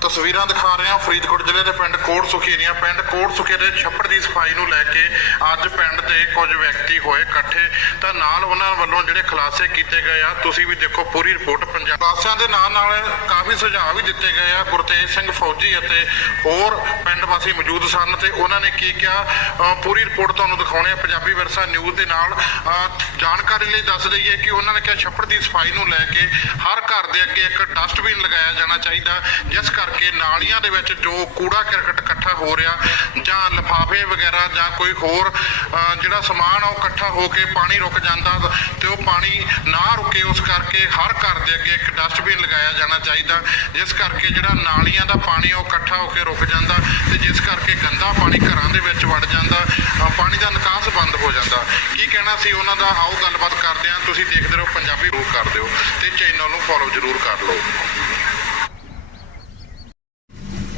ਤਸਵੀਰਾਂ ਦਿਖਾ ਰਹੇ ਹਾਂ ਫਰੀਦਕੋਟ ਜ਼ਿਲ੍ਹੇ ਦੇ ਪਿੰਡ ਕੋਟ ਸੁਖੀ ਦੀਆਂ ਪਿੰਡ ਕੋਟ ਸੁਖੀ ਦੇ ਛੱਪੜ ਦੀ ਸਫ਼ਾਈ ਨੂੰ ਲੈ ਕੇ ਅੱਜ ਪਿੰਡ ਦੇ ਕੁਝ ਵਿਅਕਤੀ ਹੋਏ ਇਕੱਠੇ। ਤਾਂ ਨਾਲ ਉਹਨਾਂ ਵੱਲੋਂ ਜਿਹੜੇ ਖੁਲਾਸੇ ਕੀਤੇ ਗਏ ਆ, ਤੁਸੀਂ ਵੀ ਦੇਖੋ ਪੂਰੀ ਰਿਪੋਰਟ ਪੰਜਾਬ ਖੁਲਾਸਿਆਂ ਦੇ ਨਾਲ ਨਾਲ ਕਾਫੀ ਸੁਝਾਅ ਵੀ ਦਿੱਤੇ ਗਏ ਆ, ਗੁਰਤੇਜ ਸਿੰਘ ਫੌਜੀ ਅਤੇ ਹੋਰ ਪਿੰਡ ਵਾਸੀ ਮੌਜੂਦ ਸਨ ਤੇ ਉਹਨਾਂ ਨੇ ਕੀ ਕਿਹਾ ਪੂਰੀ ਰਿਪੋਰਟ ਤੁਹਾਨੂੰ ਦਿਖਾਉਣੇ ਆ ਪੰਜਾਬੀ ਵਿਰਸਾ ਨਿਊਜ਼ ਦੇ ਨਾਲ। ਜਾਣਕਾਰੀ ਲਈ ਦੱਸ ਦਈਏ ਕਿ ਉਹਨਾਂ ਨੇ ਕਿਹਾ ਛੱਪੜ ਦੀ ਸਫ਼ਾਈ ਨੂੰ ਲੈ ਕੇ ਹਰ ਘਰ ਦੇ ਅੱਗੇ ਇੱਕ ਡਸਟਬਿਨ ਲਗਾਇਆ ਜਾਣਾ ਚਾਹੀਦਾ, ਜਿਸ ਕਰਕੇ ਨਾਲੀਆਂ ਦੇ ਵਿੱਚ ਜੋ ਕੂੜਾ ਕਰਕਟ ਇਕੱਠਾ ਹੋ ਰਿਹਾ, ਜਾਂ ਲਿਫਾਫੇ ਵਗੈਰਾ, ਜਾਂ ਕੋਈ ਹੋਰ ਜਿਹੜਾ ਸਮਾਨ ਆ ਉਹ ਇਕੱਠਾ ਹੋ ਕੇ ਪਾਣੀ ਰੁਕ ਜਾਂਦਾ ਤੇ ਉਹ ਪਾਣੀ ਨਾ ਰੁਕੇ, ਉਸ ਕਰਕੇ ਹਰ ਘਰ ਦੇ ਅੱਗੇ ਇੱਕ ਡਸਟਬਿਨ ਲਗਾਇਆ ਜਾਣਾ ਚਾਹੀਦਾ, ਜਿਸ ਕਰਕੇ ਜਿਹੜਾ ਨਾਲੀਆਂ ਦਾ ਪਾਣੀ ਉਹ ਇਕੱਠਾ ਹੋ ਕੇ ਰੁਕ ਜਾਂਦਾ ਤੇ ਜਿਸ ਕਰਕੇ ਗੰਦਾ ਪਾਣੀ ਘਰਾਂ ਦੇ ਵਿੱਚ ਵੜ ਜਾਂਦਾ ਪਾਣੀ ਦਾ ਨਿਕਾਸ ਬੰਦ ਹੋ ਜਾਂਦਾ। ਕੀ ਕਹਿਣਾ ਸੀ ਉਹਨਾਂ ਦਾ? ਆਓ ਗੱਲਬਾਤ ਕਰਦੇ ਹਾਂ। ਤੁਸੀਂ ਦੇਖਦੇ ਰਹੋ, ਪੰਜਾਬੀ ਰੂਪ ਕਰ ਦਿਓ ਤੇ ਚੈਨਲ ਨੂੰ ਫੋਲੋ ਜ਼ਰੂਰ ਕਰ ਲਓ।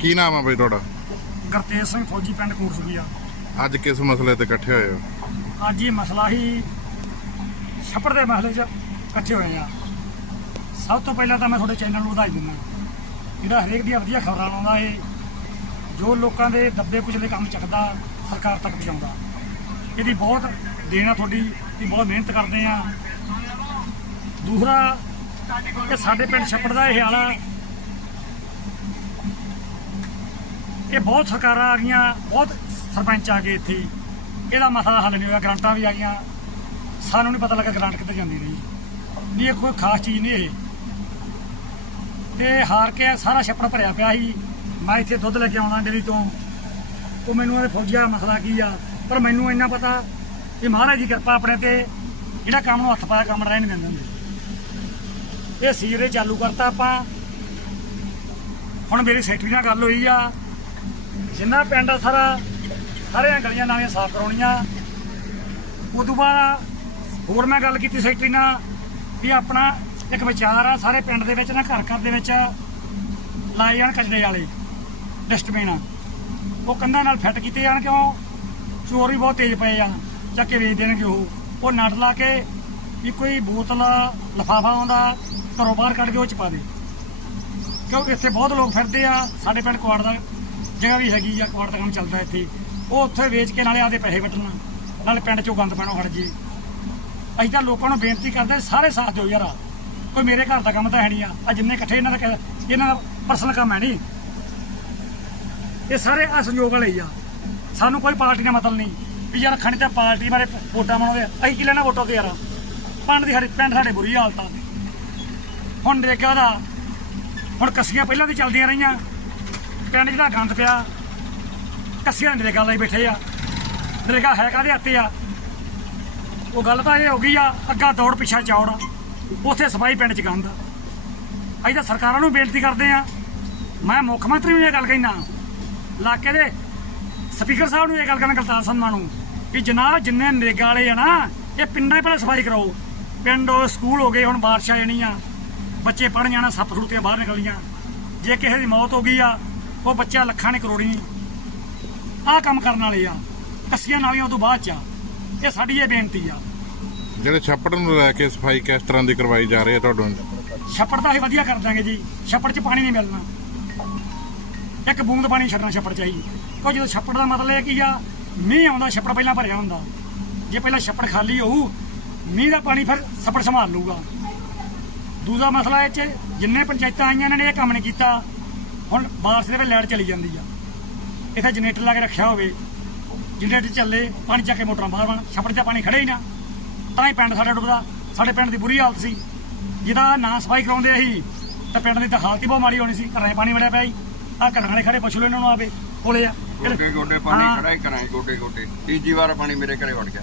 ਕੀ ਨਾਮ ਆ ਬਈ ਤੁਹਾਡਾ? ਗੁਰਤੇਜ ਸਿੰਘ ਫੌਜੀ ਪਿੰਡ ਕੋਟਸੂਬੀਆ ਅੱਜ ਕਿਸ ਮਸਲੇ ਤੇ ਇਕੱਠੇ ਹੋਏ ਹੋ? ਅੱਜ ਇਹ ਮਸਲਾ ਹੀ ਛੱਪੜ ਦੇ ਮਸਲੇ 'ਚ ਇਕੱਠੇ ਹੋਏ ਆ। ਸਭ ਤੋਂ ਪਹਿਲਾਂ ਤਾਂ ਮੈਂ ਤੁਹਾਡੇ ਚੈਨਲ ਨੂੰ ਵਧਾਈ ਦਿੰਦਾ। ਜਿਹੜਾ ਹਰੇਕ ਦੀਆਂ ਵਧੀਆ ਖਬਰਾਂ ਲਾਉਂਦਾ ਏ ਜੋ ਲੋਕਾਂ ਦੇ ਦੱਬੇ ਕੁਚਲੇ ਕੰਮ ਚੱਕਦਾ ਸਰਕਾਰ ਤੱਕ ਪਹੁੰਚਾਉਂਦਾ। ਇਹਦੀ ਬਹੁਤ ਦੇਣ ਤੁਹਾਡੀ ਵੀ ਬਹੁਤ ਮਿਹਨਤ ਕਰਦੇ ਆ। ਦੂਸਰਾ ਇਹ ਸਾਡੇ ਪਿੰਡ ਛੱਪੜ ਦਾ ਇਹ ਹਾਲ ਆ ਇਹ ਬਹੁਤ ਸਰਕਾਰਾਂ ਆ ਗਈਆਂ, ਬਹੁਤ ਸਰਪੰਚ ਆ ਗਏ ਇੱਥੇ। ਇਹਦਾ ਮਸਲਾ ਹੱਲ ਨਹੀਂ ਹੋਇਆ, ਗ੍ਰਾਂਟਾਂ ਵੀ ਆ ਗਈਆਂ। ਸਾਨੂੰ ਨਹੀਂ ਪਤਾ ਲੱਗਾ ਗ੍ਰਾਂਟ ਕਿੱਥੇ ਜਾਂਦੀ ਰਹੀ। ਨਹੀਂ ਇਹ ਕੋਈ ਖਾਸ ਚੀਜ਼ ਨਹੀਂ ਇਹ। ਤੇ ਹਾਰ ਕੇ ਸਾਰਾ ਛੱਪੜ ਭਰਿਆ ਪਿਆ ਸੀ। ਮੈਂ ਇੱਥੇ ਦੁੱਧ ਲੈ ਕੇ ਆਉਣਾ ਡੇਰੀ ਤੋਂ। ਉਹ ਮੈਨੂੰ ਇਹਦੇ ਫੌਜੀਆ ਮਸਲਾ ਕੀ ਆ? ਪਰ ਮੈਨੂੰ ਇੰਨਾ ਪਤਾ ਕਿ ਮਹਾਰਾਜ ਦੀ ਕਿਰਪਾ ਆਪਣੇ ਤੇ, ਜਿਹੜਾ ਕੰਮ ਨੂੰ ਹੱਥ ਪਾਇਆ, ਕੰਮ ਰਹਿਣ ਨਹੀਂ ਦਿੰਦੇ ਹੁੰਦੇ। ਇਹ ਸੀਰੇ ਚਾਲੂ ਕਰਤਾ ਆਪਾਂ। ਹੁਣ ਮੇਰੀ ਸੈਕਟਰੀ ਨਾਲ ਗੱਲ ਹੋਈ ਆ। ਜਿੰਨਾ ਪਿੰਡ ਆ ਸਾਰਾ, ਸਾਰੀਆਂ ਗਲੀਆਂ ਨਾਲੀਆਂ ਸਾਫ਼ ਕਰਾਉਣੀਆਂ। ਉਦੋਂ ਬਾਅਦ ਹੋਰ ਮੈਂ ਗੱਲ ਕੀਤੀ ਸੈਕਟਰੀ ਨਾਲ ਵੀ ਆਪਣਾ ਇੱਕ ਵਿਚਾਰ ਆ, ਸਾਰੇ ਪਿੰਡ ਦੇ ਵਿੱਚ ਨਾ, ਘਰ ਘਰ ਦੇ ਵਿੱਚ ਲਾਏ ਜਾਣ ਕਚਰੇ ਵਾਲੇ ਡਸਟਬਿਨ ਉਹ ਕੰਧਾਂ ਨਾਲ ਫਿੱਟ ਕੀਤੇ ਜਾਣ ਕਿਉਂ? ਚੋਰ ਵੀ ਬਹੁਤ ਤੇਜ਼ ਪਏ ਆ ਚੱਕ ਕੇ ਵੇਚ ਦੇਣਗੇ ਉਹ? ਉਹ ਨਟ ਲਾ ਕੇ ਵੀ ਕੋਈ ਬੋਤਲ, ਲਫਾਫਾ ਆਉਂਦਾ, ਘਰੋਂ ਬਾਹਰ ਕੱਢ ਕੇ ਉਹ ਚ ਪਾ ਦੇ। ਕਿਉਂਕਿ ਇੱਥੇ ਬਹੁਤ ਲੋਕ ਫਿਰਦੇ ਆ, ਸਾਡੇ ਪਿੰਡ ਕੁਆੜ ਦਾ। ਜਗ੍ਹਾ ਵੀ ਹੈਗੀ ਆ ਕੁਆੜ ਦਾ ਕੰਮ ਚੱਲਦਾ ਇੱਥੇ। ਉਹ ਉੱਥੇ ਵੇਚ ਕੇ ਨਾਲੇ ਆਪਦੇ ਪੈਸੇ ਵਟਣ ਨਾਲੇ ਪਿੰਡ ਚੋਂ ਗੰਦ ਪੈਣਾ ਹਟ ਜੀ ਅਸੀਂ ਤਾਂ ਲੋਕਾਂ ਨੂੰ ਬੇਨਤੀ ਕਰਦੇ ਸਾਰੇ ਸਾਥ ਦਿਓ ਯਾਰ। ਕੋਈ ਮੇਰੇ ਘਰ ਦਾ ਕੰਮ ਤਾਂ ਹੈ ਨਹੀਂ ਆ। ਆ ਜਿੰਨੇ ਇਕੱਠੇ ਇਹਨਾਂ ਦਾ ਕ- ਇਹਨਾਂ ਦਾ ਪਰਸਨਲ ਕੰਮ ਹੈ ਨਹੀਂ। ਇਹ ਸਾਰੇ ਆ ਸੰਯੋਗ ਵਾਲੇ ਆ। ਸਾਨੂੰ ਕੋਈ ਪਾਰਟੀ ਨਾਲ ਮਤਲਬ ਨਹੀਂ। ਵੀ ਯਾਰ ਖਣੀ ਤਾਂ ਪਾਰਟੀ ਬਾਰੇ ਵੋਟਾਂ ਬਣਾਉਂਦੇ ਅਸੀਂ ਕੀ ਲੈਣਾ ਵੋਟਾਂ ਤੇ ਯਾਰ? ਪਿੰਡ ਦੀ ਸਾਡੀ ਪਿੰਡ ਸਾਡੇ ਬੁਰੀ ਹਾਲਤ ਆ। ਹੁਣ ਨਰੇਗਾ ਦਾ ਹੁਣ ਕੱਸੀਆਂ ਪਹਿਲਾਂ ਵੀ ਚੱਲਦੀਆਂ ਰਹੀਆਂ। ਪਿੰਡ ਜਿਹੜਾ ਗੰਦ ਪਿਆ ਕੱਸੀਆਂ ਨਰੇਗਾ ਲਈ ਬੈਠੇ ਆ। ਨਰੇਗਾ ਹੈ ਕਾਦੇ ਹੱਥੇ ਆ? ਉਹ ਗੱਲ ਤਾਂ ਇਹ ਹੋ ਗਈ ਆ, ਅੱਗਾ ਦੌੜ ਪਿੱਛਾ ਚੌੜ, ਉਥੇ ਸਫ਼ਾਈ ਪਿੰਡ ਚ ਗੰਦ। ਅਸੀਂ ਤਾਂ ਸਰਕਾਰਾਂ ਨੂੰ ਬੇਨਤੀ ਕਰਦੇ ਆ, ਮੈਂ ਮੁੱਖ ਮੰਤਰੀ ਨੂੰ ਇਹ ਗੱਲ ਕਹਿਣਾ ਇਲਾਕੇ ਦੇ ਸਪੀਕਰ ਸਾਹਿਬ ਨੂੰ ਇਹ ਗੱਲ ਕਰਨਾ ਗਲਤਾਰ ਸੰਧਮਾ ਨੂੰ ਕਿ ਜਨਾਬ ਜਿੰਨੇ ਨਰੇਗਾ ਵਾਲੇ ਆ ਨਾ, ਇਹ ਪਿੰਡਾਂ 'ਚ ਪਹਿਲਾਂ ਸਫ਼ਾਈ ਕਰਾਓ। ਪਿੰਡ ਉਹ ਸਕੂਲ ਹੋ ਗਏ, ਹੁਣ ਬਾਰਿਸ਼ ਆ ਜਾਣੀ ਆ ਬੱਚੇ ਪੜ੍ਹ ਜਾਣਾ ਸੱਪ ਸੁਰਤੀਆਂ ਬਾਹਰ ਨਿਕਲੀਆਂ ਜੇ ਕਿਸੇ ਦੀ ਮੌਤ ਹੋ ਗਈ ਆ ਉਹ ਬੱਚਾ ਲੱਖਾਂ ਨੇ ਕਰੋੜੀ ਆਹ ਕੰਮ ਕਰਨ ਵਾਲੇ ਆ। ਕੱਸੀਆਂ ਨਾਲੀਆਂ ਤੋਂ ਬਾਅਦ ਚ ਆ। ਇਹ ਸਾਡੀ ਇਹ ਬੇਨਤੀ ਆ। ਜਿਹੜੇ ਛੱਪੜ ਨੂੰ ਲੈ ਕੇ ਸਫ਼ਾਈ ਕਿਸ ਤਰ੍ਹਾਂ ਦੀ ਕਰਵਾਈ ਜਾ ਰਹੀ ਹੈ ਤੁਹਾਨੂੰ ਛੱਪੜ ਤਾਂ ਅਸੀਂ ਵਧੀਆ ਕਰ ਦਾਂਗੇ ਜੀ। ਛੱਪੜ 'ਚ ਪਾਣੀ ਨਹੀਂ ਮਿਲਣਾ। ਇੱਕ ਬੂੰਦ ਪਾਣੀ ਛੱਡਣਾ ਛੱਪੜ 'ਚ ਹੀ ਉਹ ਜਦੋਂ ਛੱਪੜ ਦਾ ਮਤਲਬ ਇਹ ਕੀ ਆ? ਮੀਂਹ ਆਉਂਦਾ ਛੱਪੜ ਪਹਿਲਾਂ ਭਰਿਆ ਹੁੰਦਾ। ਜੇ ਪਹਿਲਾਂ ਛੱਪੜ ਖਾਲੀ ਹੋਊ ਮੀਂਹ ਦਾ ਪਾਣੀ ਫਿਰ ਛੱਪੜ ਸੰਭਾਲ ਲੂਗਾ ਦੂਜਾ ਮਸਲਾ ਇਹ ਚ ਜਿੰਨੇ ਪੰਚਾਇਤਾਂ ਆਈਆਂ ਇਹਨਾਂ ਨੇ ਇਹ ਕੰਮ ਨਹੀਂ ਕੀਤਾ। ਹੁਣ ਬਾਰਸ਼ ਦੇ ਵੇਲੇ ਲਾਈਟ ਚਲੀ ਜਾਂਦੀ ਆ। ਇੱਥੇ ਜਨਰੇਟਰ ਲਾ ਕੇ ਰੱਖਿਆ ਹੋਵੇ। ਜਨਰੇਟਰ ਚੱਲੇ, ਪਾਣੀ ਚੱਕ ਕੇ ਮੋਟਰਾਂ ਬਾਹਰ ਬਣ ਛੱਪੜ 'ਚ ਪਾਣੀ ਖੜੇ ਹੀ ਨਾ। ਤਾਂ ਹੀ ਪਿੰਡ ਸਾਡਾ ਡੁੱਬਦਾ। ਸਾਡੇ ਪਿੰਡ ਦੀ ਬੁਰੀ ਹਾਲਤ ਸੀ। ਜਿਹਦਾ ਨਾ ਸਫ਼ਾਈ ਕਰਾਉਂਦੇ ਅਸੀਂ ਤਾਂ ਪਿੰਡ ਦੀ ਤਾਂ ਹਾਲਤ ਹੀ ਬਹੁਤ ਮਾੜੀ ਹੋਣੀ ਸੀ। ਘਰਾਂ 'ਚ ਪਾਣੀ ਵੜਿਆ ਪਿਆ ਜੀ ਆ ਘਰਾਂ ਦੇ ਖੜੇ ਪੁੱਛ ਇਹਨਾਂ ਨੂੰ ਆਵੇ ਕੋਲੇ ਆ। ਗੋਡੇ ਗੋਡੇ ਪਾਣੀ ਖੜਾ ਹੀ ਕਰਾਂ ਗੋਡੇ ਗੋਡੇ ਤੀਜੀ ਵਾਰ ਪਾਣੀ ਮੇਰੇ ਘਰੇ ਵੜ ਗਿਆ।